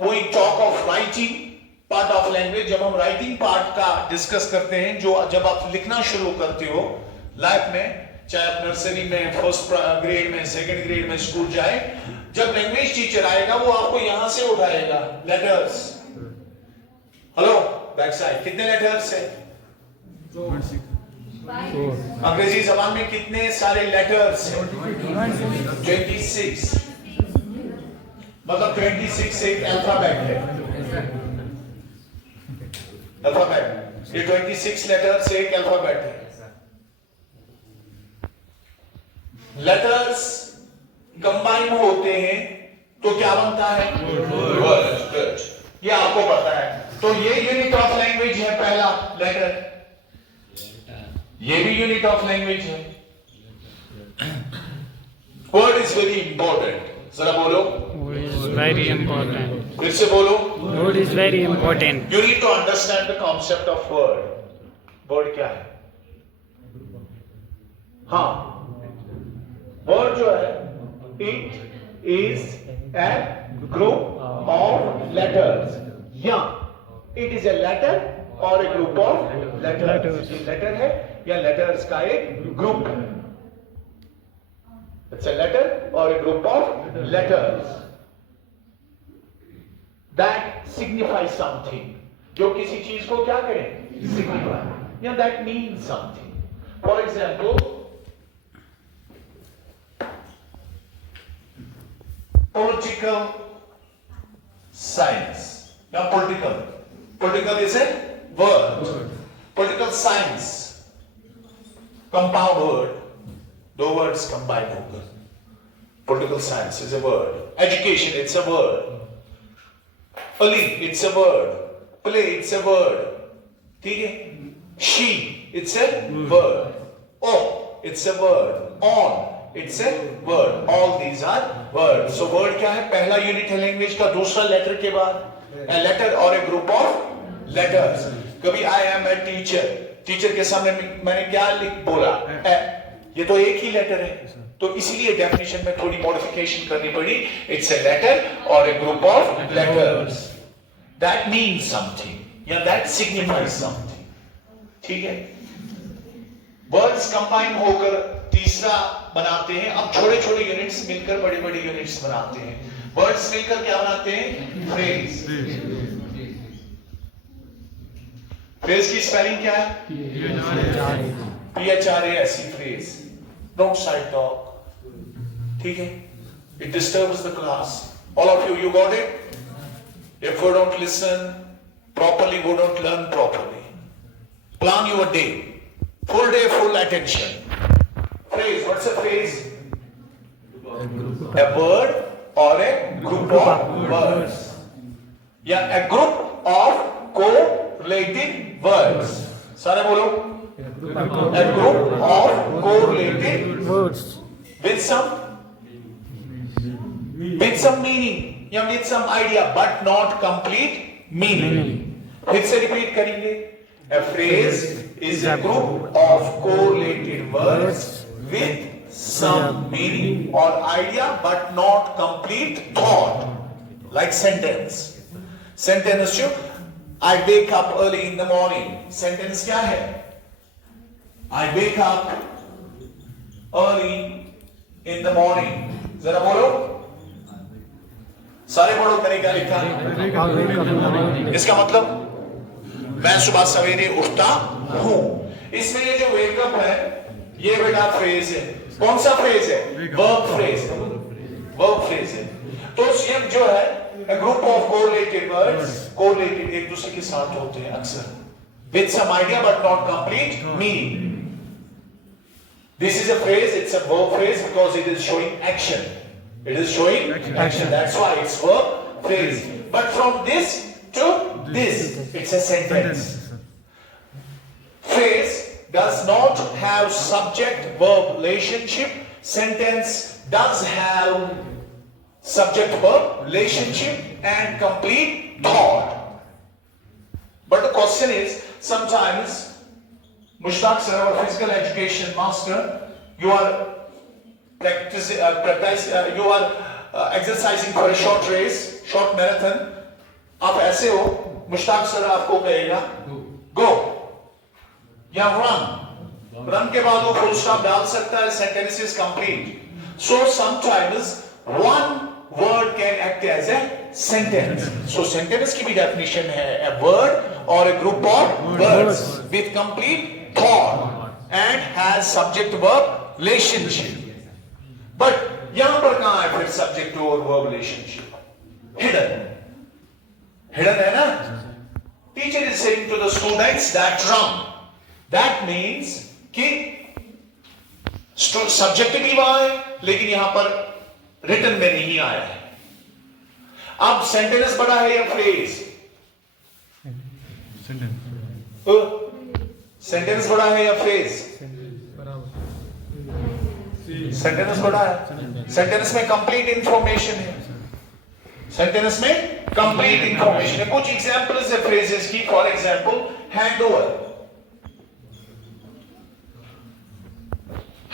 we talk of writing part of language. जब हम writing part का discuss करते हैं, जो जब आप लिखना शुरू करते हो लाइफ में, चाहे आप नर्सरी में, फर्स्ट ग्रेड में, सेकंड ग्रेड में स्कूल जाए, जब लैंग्वेज टीचर आएगा वो आपको यहां से उठाएगा लेटर्स. हेलो बैक साइड, कितने लेटर्स है? अंग्रेजी जबान में कितने सारे लेटर्स हैं? 26. मतलब 26 एक अल्फाबेट है. अल्फाबेट, ये 26 लेटर्स एक अल्फाबेट है. लेटर्स कंबाइन होते हैं तो क्या बनता है? वर्ड. ये आपको पता है. तो ये यूनिट ऑफ लैंग्वेज है पहला लेटर. ये भी यूनिट ऑफ लैंग्वेज है. Word is very important. जरा बोलो. Word is very important. फिर से बोलो. Word is very important. You need to understand the concept of word. Word क्या है? हाँ, word जो है, it is a group of letters. या it is a letter और a group of letters. ये letter है या letters का एक group है. It's a letter or a group of letters that signify something. जो किसी चीज को क्या करें? Signify. Yeah, that means something. For example, political science. Now political. Political is a word. Political science. Compound word. दो words combine होकर. Political science is a word. Education, it's a word. Ali, it's a word. Play, it's a word. ठीक है? She, it's a word. Oh, it's a word. On, it's a word. All these are words. So word क्या है? पहला unit है language का. दूसरा letter के बाद a letter or a group of letters. कभी I am a teacher. Teacher के सामने मैंने क्या बोला? ये तो एक ही लेटर है, तो इसीलिए डेफिनेशन में थोड़ी मॉडिफिकेशन करनी पड़ी. इट्स अ लेटर और a group of letters that means something या दैट सिग्निफाइज समथिंग. ठीक है. वर्ड्स कंबाइन होकर तीसरा बनाते हैं. अब छोटे छोटे यूनिट्स मिलकर बड़े बड़े यूनिट्स बनाते हैं. वर्ड्स मिलकर क्या बनाते हैं? फ्रेज. फ्रेज की स्पेलिंग क्या है? PHRASE. Phrase. Don't side talk. ठीक है? It disturbs the class. All of you got it? If you don't listen properly, you don't learn properly. Plan your day. Full day, full attention. Phrase. What's a phrase? A word or a group of words. Yeah, a group of correlated words. सारे बोलो. A group of correlated Words. with some meaning या with some idea but not complete meaning. फिर से repeat करेंगे. A phrase is a group of correlated words with some meaning or idea but not complete thought. Like sentence. Sentence जो I wake up early in the morning. Sentence क्या है? I wake up early in the morning. जरा बोलो. सारे बोलो. मैंने क्या लिखा? इसका मतलब मैं सुबह सवेरे उठता हूं. इसमें ये जो wake up है, ये बेटा फ्रेज है. कौन सा फ्रेज है? वर्ब फ्रेज है. वर्ब फ्रेज है. तो ये जो है a group of correlated words, correlated एक दूसरे के साथ होते हैं अक्सर, with some idea but not complete meaning. This is a phrase, it's a verb phrase because it is showing action. It is showing action. That's why it's verb phrase. But from this to this, it's a sentence. Phrase does not have subject-verb relationship. Sentence does have subject-verb relationship and complete thought. But the question is, sometimes Mushtaq sir, our physical education master, you are exercising for a short race, short marathon. आप ऐसे हो, Mushtaq sir आपको कहेगा गो या run के बाद वो full stop डाल सकता है, sentence is complete. So sometimes one word can act as a sentence. So sentence की भी डेफिनेशन है ए वर्ड और a group of words with complete thought and has subject verb relationship. But यहां पर कहां है फिर सब्जेक्ट और वर्ब रिलेशनशिप? हिडन है ना। Teacher is saying to the students that run, that means कि सब्जेक्ट भी वहां है लेकिन यहां पर रिटन में नहीं आया है। अब सेंटेंस बड़ा है या फ्रेज? सेंटेंस बड़ा है या फ्रेज? सेंटेंस बड़ा है। सेंटेंस में कंप्लीट इंफॉर्मेशन है, सेंटेंस में कंप्लीट इंफॉर्मेशन है। कुछ एग्जांपल्स है फ्रेजेस की। फॉर एग्जांपल हैंडओवर,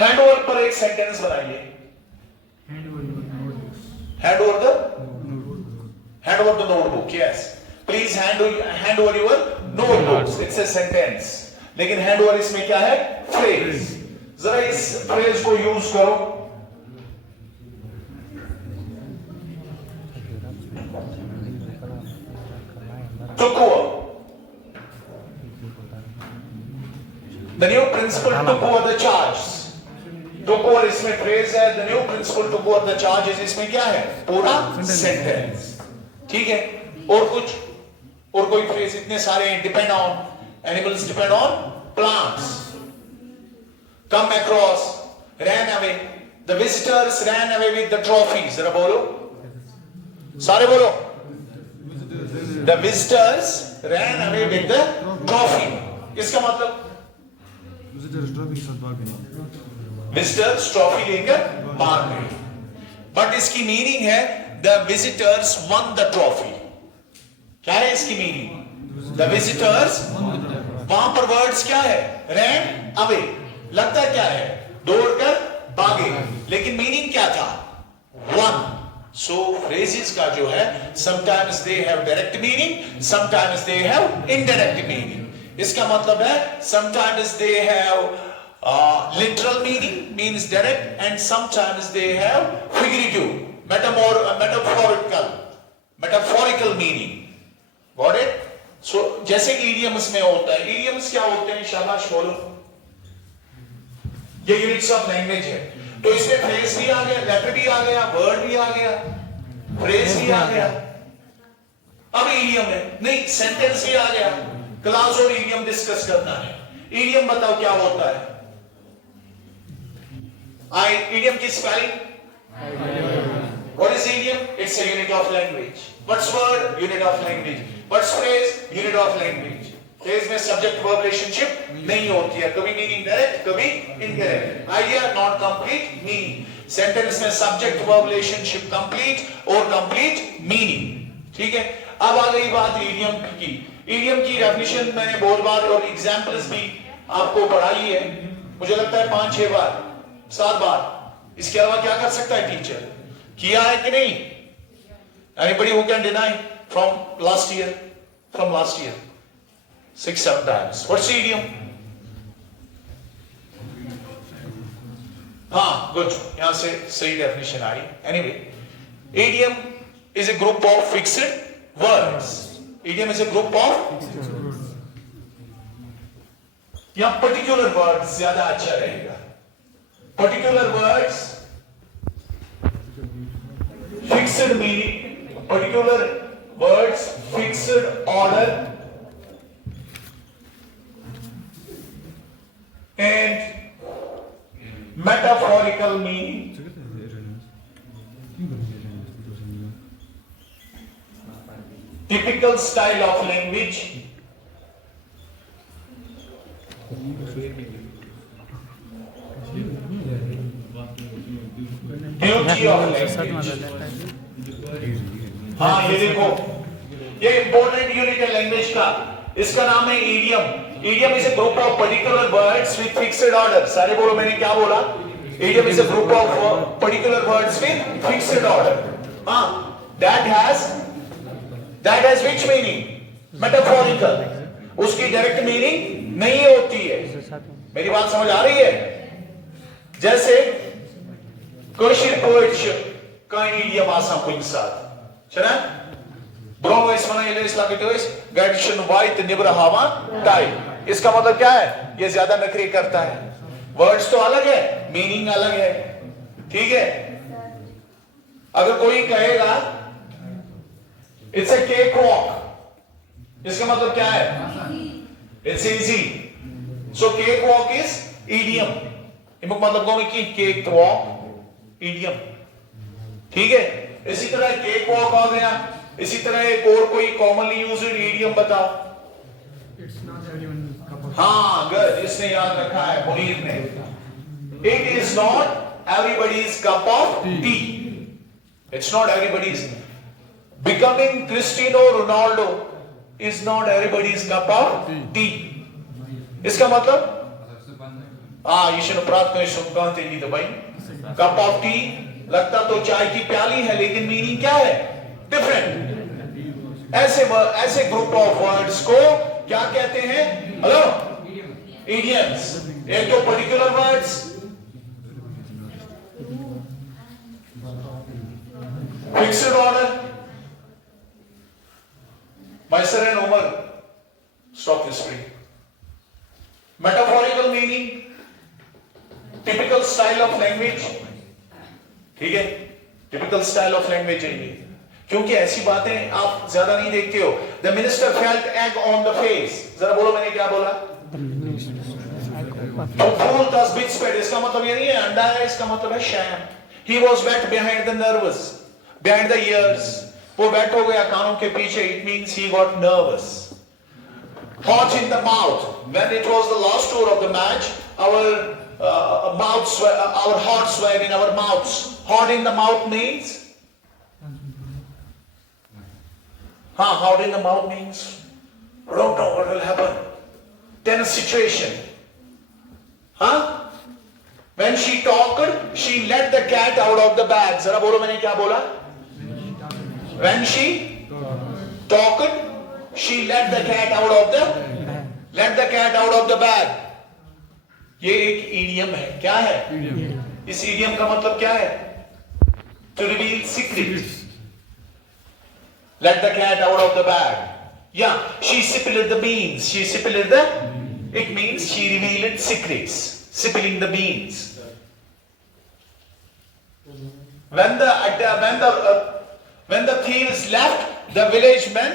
हैंडओवर पर एक सेंटेंस बनाइए। hand over the notebook, yes, please hand over your notebooks, it's a sentence। लेकिन hand over इसमें क्या है? phrase। जरा इस phrase को यूज करो। took over, the new principal took over the charge। took over इसमें phrase है, the new principal took over the charges इसमें क्या है? पूरा sentence। ठीक है। और कुछ, और कोई फ्रेज? इतने सारे हैं। Depend on, animals depend on plants. Come across, ran away, the visitors ran away with the trophies. जरा बोलो, सारे बोलो। The visitors ran away with the trophy. इसका मतलब विजिटर्स ट्रॉफी लेकर भाग गए। बट इसकी मीनिंग है The visitors won the trophy। क्या है इसकी मीनिंग? The visitors, वहां पर वर्ड्स क्या है? ran away, लगता क्या है? दौड़कर भागे, लेकिन मीनिंग क्या था? won। So phrases का जो है sometimes they have direct meaning, sometimes they have indirect meaning। इसका मतलब है sometimes they have literal meaning, means direct, and sometimes they have figurative, metaphorical meaning। Got it? So जैसे idioms में होता है। idioms क्या होते हैं? शाबाश बोलो। ये यूनिट्स ऑफ लैंग्वेज है। तो इसमें फ्रेज भी आ गया, लेटर भी आ गया, वर्ड भी आ गया, फ्रेज भी आ गया। अब इडियम है नहीं, सेंटेंस भी आ गया। क्लास और इडियम डिस्कस करना है। इडियम बताओ क्या होता है? इडियम की spelling? What is idiom? It's a unit of language। What's word? Unit of language। What's phrase? Unit of language। Phrase में subject verb relationship नहीं होती है, कभी meaning direct, कभी indirect। Idea not complete meaning। Sentence में subject verb relationship complete और complete meaning। ठीक है। अब आ गई बात idiom की। idiom की definition मैंने बहुत बार और examples भी आपको पढ़ाई है, मुझे लगता है 5-6 बार, 7 बार। इसके अलावा क्या कर सकता है टीचर? किया है कि नहीं? Anybody who can deny from last year? From last year 6-7 times। What's idiom? हाँ, good, यहां से सही definition I. Anyway, idiom is a group of fixed words। Idiom is a group of, या particular words ज्यादा अच्छा रहेगा। Particular words, fixed meaning, particular words, fixed order, and metaphorical meaning, typical style of language, beauty of language। हाँ, ये देखो, ये important unit है language का। इसका नाम है idiom. Idiom is a group of particular words with fixed order. सारे बोलो, मैंने क्या बोला? Idiom is a group of particular words with fixed order. हाँ, that has That has which meaning? Metaphorical. उसकी डायरेक्ट मीनिंग नहीं होती है। मेरी बात समझ आ रही है? जैसे कशीर पोइट्स का इडियम आसा कुछ साथ चला ब्रोनो इस मना ये इसला के तो इस गैडिशन वाइट निब्र हवा टाइम, इसका मतलब क्या है? ये ज्यादा नखरे करता है। वर्ड्स तो अलग है, मीनिंग अलग है, ठीक है। अगर कोई कहेगा इट्स अ केक वॉक, इसका मतलब क्या है? It's easy. So cake walk is idiom. इनको मतलब कौन की केक वॉक इडियम, ठीक है। इसी तरह केक वॉक आ गया। इसी तरह एक और कोई कॉमनली यूज्ड इडियम बताओ। हाँ गुड, इसने याद रखा है मुनीर ने। It is not everybody's cup of T. It's not everybody's. Becoming Cristiano Ronaldo is not everybody's cup of T. इसका मतलब ईश्वर प्रार्थना कहते नहीं तो भाई कप ऑफ टी लगता तो चाय की प्याली है, लेकिन मीनिंग क्या है? डिफरेंट। ऐसे ग्रुप ऑफ वर्ड्स को क्या कहते हैं? Hello, idioms. एक तो पर्टिकुलर वर्ड्स, फिक्स्ड ऑर्डर। मैसर and Umar stop history. Metaphorical meaning, typical style of language, ठीक है। टिपिकल स्टाइल ऑफ लैंग्वेज है ये, क्योंकि ऐसी बातें आप ज्यादा नहीं देखते हो। The minister felt egg on the face. जरा बोलो मैंने क्या बोला? इसका मतलब ये नहीं है अंडा है, इसका मतलब है sham. He was wet behind the nervous, behind the ears. वो wet हो गया कानों के पीछे, it means he got nervous. Hot in the mouth. When it was the last tour of the match, our mouths were, our hearts were in our mouths. Hot in the mouth means hot in the mouth means I don't know what will happen. Then a situation. When she talked, she let the cat out of the bag. जरा बोलो मैंने क्या बोला? When she talked, she let the cat out of the bag. ये एक idiom है। क्या है? इस इडियम का मतलब क्या है? To reveal secrets. Let the cat out of the bag. Yeah, she spilled the beans. It means she revealed secrets. Spilling the beans. When the thieves left, the village men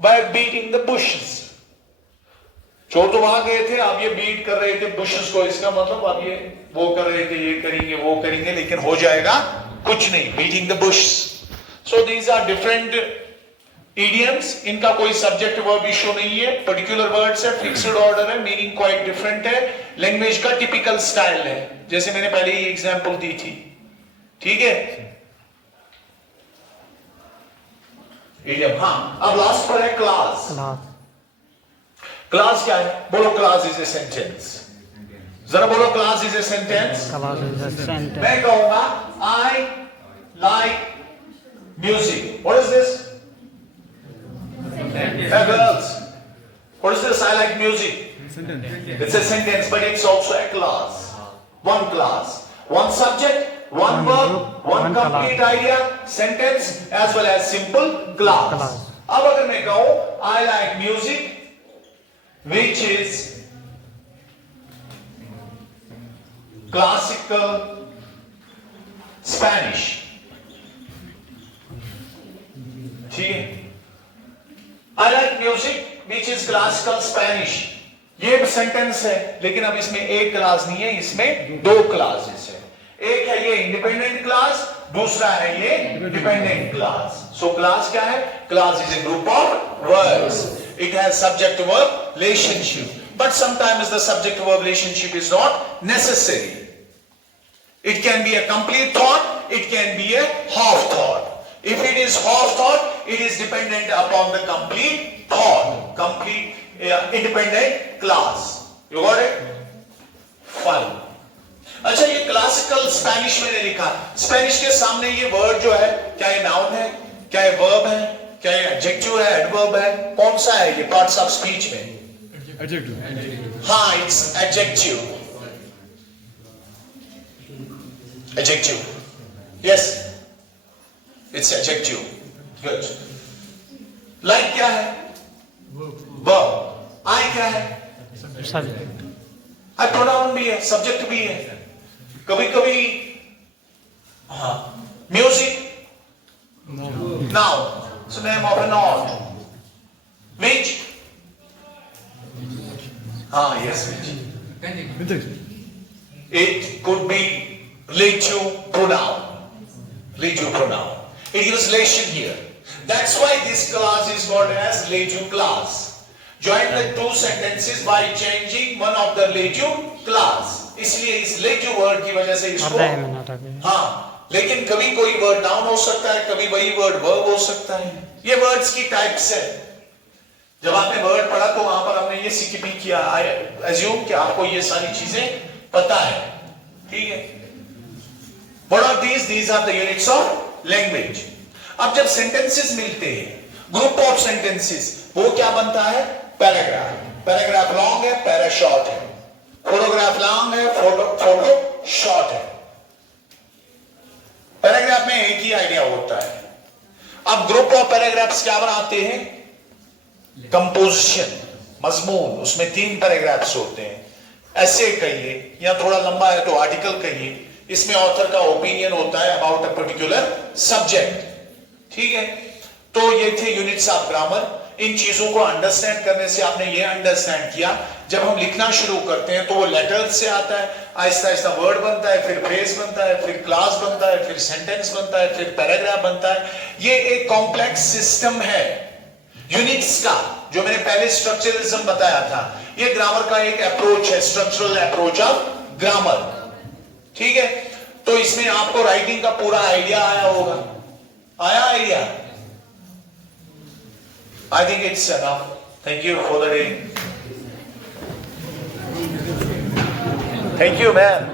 were beating the bushes. चोर तो वहां गए थे, अब ये beat कर रहे थे बुशेस को। इसका मतलब अब ये वो कर रहे थे, ये करेंगे वो करेंगे, लेकिन हो जाएगा कुछ नहीं। Beating the bush. So these are different idioms. इनका कोई सब्जेक्ट वर्ब इशू नहीं है, पर्टिकुलर वर्ड्स है, फिक्स्ड ऑर्डर है, मीनिंग क्वाइट डिफरेंट है, लैंग्वेज का टिपिकल स्टाइल है, जैसे मैंने पहले ही एग्जांपल दी थी, ठीक है। इडियम। अब लास्ट पर है क्लास। क्लास क्या है? बोलो क्लास इज ए सेंटेंस। जरा बोलो क्लास इज ए सेंटेंस। मैं कहूंगा I like music. What is this? Hey girls, what is this? I like music. It's a sentence, but it's also a class. One class, one subject, one verb, one complete idea, sentence, as well as simple class. अब अगर मैं कहूं I like music, which is classical Spanish, ठीक है। I like music which is classical Spanish. ये sentence है, लेकिन अब इसमें एक क्लास नहीं है, इसमें दो क्लासेस है। एक है ये इंडिपेंडेंट क्लास, दूसरा है ये डिपेंडेंट क्लास। सो क्लास क्या है? Class is a group of words. It has subject-verb relationship, but sometimes the subject-verb relationship is not necessary. It can be a complete thought, it can be a half thought. If it is half thought, it is dependent upon the complete thought, complete independent class. You got it? Fine. अच्छा, ये classical Spanish मैंने लिखा। Spanish के सामने ये word जो है, क्या ये नाउन है, क्या ये वर्ब है, क्या ये एडजेक्टिव है, एडवर्ब है, कौन सा है ये पार्ट्स ऑफ स्पीच में? हाँ, it's adjective. Adjective. Yes. It's adjective. Good. Like क्या है? Verb. I क्या है? Subject. I pronoun भी है, subject भी है. कभी कभी हाँ, music. Noun. It's the name of a noun. Which? हाँ, yes, which. It could be relative pronoun. Relative pronoun. It gives relation here. That's why this class is called as relative class. Join the two sentences by changing one of the relative class. इसलिए इस relative word की वजह से इसको हाँ, लेकिन कभी कोई word noun हो सकता है, कभी वही word verb हो सकता है. ये words की types है. जब आपने word पढ़ा तो वहां पर हमने ये सीखी किया. I assume कि आपको ये सारी चीजें पता है. ठीक है. What are these? These are the units of language. अब जब sentences मिलते हैं, group of sentences, वो क्या बनता है? Paragraph. Paragraph long है, para short है. Photograph long है, photo short है. Paragraph में एक ही आइडिया होता है. अब group of paragraphs क्या बनाते हैं? Composition, मजमून. उसमें 3 paragraphs होते हैं. ऐसे कहिए या थोड़ा लंबा है तो आर्टिकल कहिए. इसमें ऑथर का ओपिनियन होता है अबाउट अ पर्टिकुलर सब्जेक्ट. ठीक है. तो ये थे यूनिट्स ऑफ ग्रामर. इन चीजों को अंडरस्टैंड करने से आपने ये अंडरस्टैंड किया, जब हम लिखना शुरू करते हैं तो वो लेटर्स से आता है, आहिस्ता आहिस्ता वर्ड बनता है, फिर फ्रेज बनता है, फिर क्लास बनता है, फिर सेंटेंस बनता है, फिर पैराग्राफ बनता है. ये एक कॉम्प्लेक्स सिस्टम है यूनिट्स का, जो मैंने पहले स्ट्रक्चरलिज्म बताया था. ये ग्रामर का एक अप्रोच है, स्ट्रक्चरल अप्रोच ऑफ ग्रामर. ठीक है. तो इसमें आपको राइटिंग का पूरा आइडिया आया होगा. आया idea? I think it's enough. Thank you for the day. Thank you ma'am.